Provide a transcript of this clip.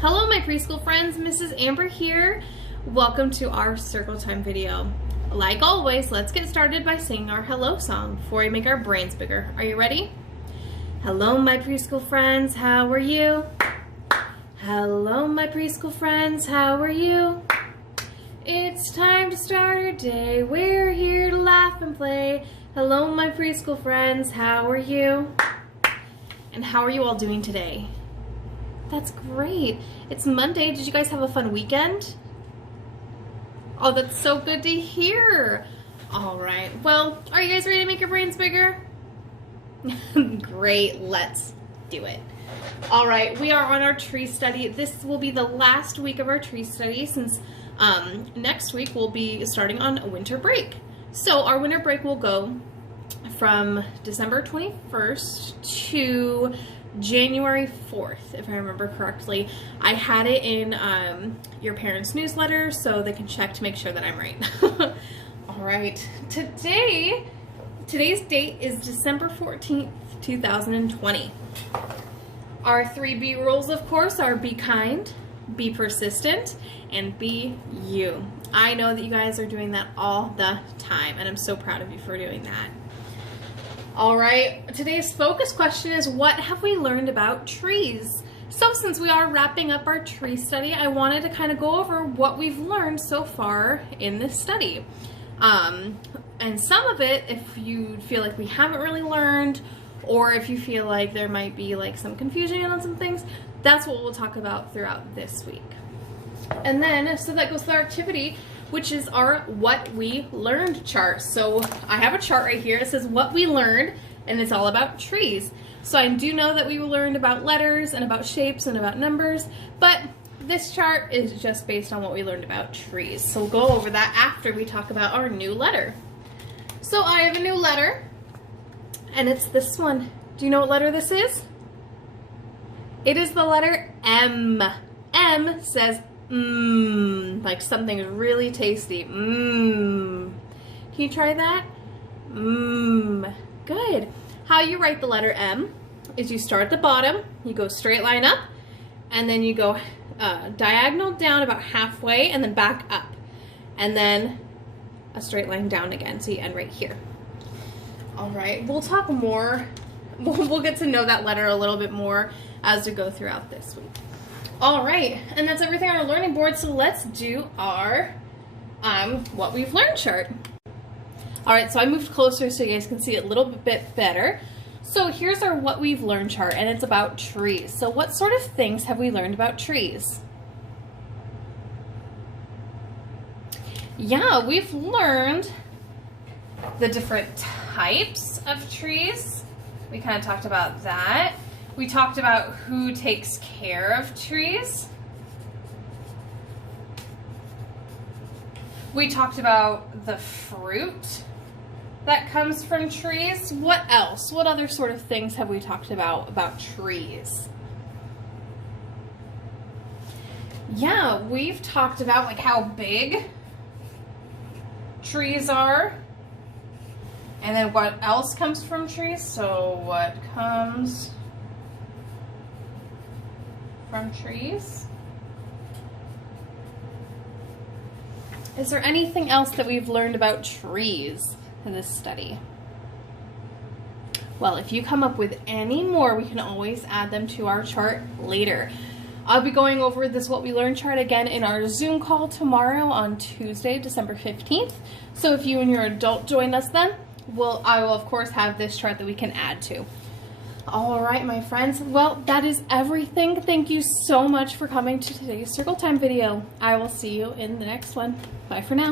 Hello my preschool friends, Mrs. Amber here. Welcome to our circle time video. Like always, let's get started by singing our hello song before we make our brains bigger. Are you ready? Hello my preschool friends, how are you? Hello my preschool friends, how are you? It's time to start our day, we're here to laugh and play. Hello my preschool friends, how are you? And how are you all doing today? That's great. It's Monday. Did you guys have a fun weekend? Oh, that's so good to hear. All right. Well, are you guys ready to make your brains bigger? Great. Let's do it. All right. We are on our tree study. This will be the last week of our tree study since next week we'll be starting on winter break. So our winter break will go from December 21st to January 4th, if I remember correctly. I had it in your parents' newsletter so they can check to make sure that I'm right. All right, today's date is December 14th, 2020. Our 3B rules, of course, are be kind, be persistent, and be you. I know that you guys are doing that all the time, and I'm so proud of you for doing that. All right, today's focus question is, what have we learned about trees? So since we are wrapping up our tree study, I wanted to kind of go over what we've learned so far in this study. And some of it, if you feel like we haven't really learned, or if you feel like there might be like some confusion on some things, that's what we'll talk about throughout this week. And then, so that goes to our activity, which is our what we learned chart. So I have a chart right here. It says what we learned, and it's all about trees. So I do know that we learned about letters and about shapes and about numbers, but this chart is just based on what we learned about trees. So we'll go over that after we talk about our new letter. So I have a new letter, and it's this one. Do you know what letter this is? It is the letter M. M says like something is really tasty. Can you try that? Good. How you write the letter M is you start at the bottom, you go straight line up, and then you go diagonal down about halfway, and then back up, and then a straight line down again, so you end right here. All right, we'll talk more. We'll get to know that letter a little bit more as we go throughout this week. All right, and that's everything on our learning board, so let's do our what we've learned chart. All right, so I moved closer so you guys can see it a little bit better. So here's our what we've learned chart, and it's about trees. So what sort of things have we learned about trees? Yeah, we've learned the different types of trees. We kind of talked about that. We talked about who takes care of trees. We talked about the fruit that comes from trees. What else? What other sort of things have we talked about trees? Yeah, we've talked about like how big trees are. And then what else comes from trees? So what comes from trees? Is there anything else that we've learned about trees in this study? Well, if you come up with any more, we can always add them to our chart later. I'll be going over this what we learned chart again in our Zoom call tomorrow on Tuesday, December 15th. So if you and your adult join us then, I will of course have this chart that we can add to. All right, my friends. Well, that is everything. Thank you so much for coming to today's Circle Time video. I will see you in the next one. Bye for now.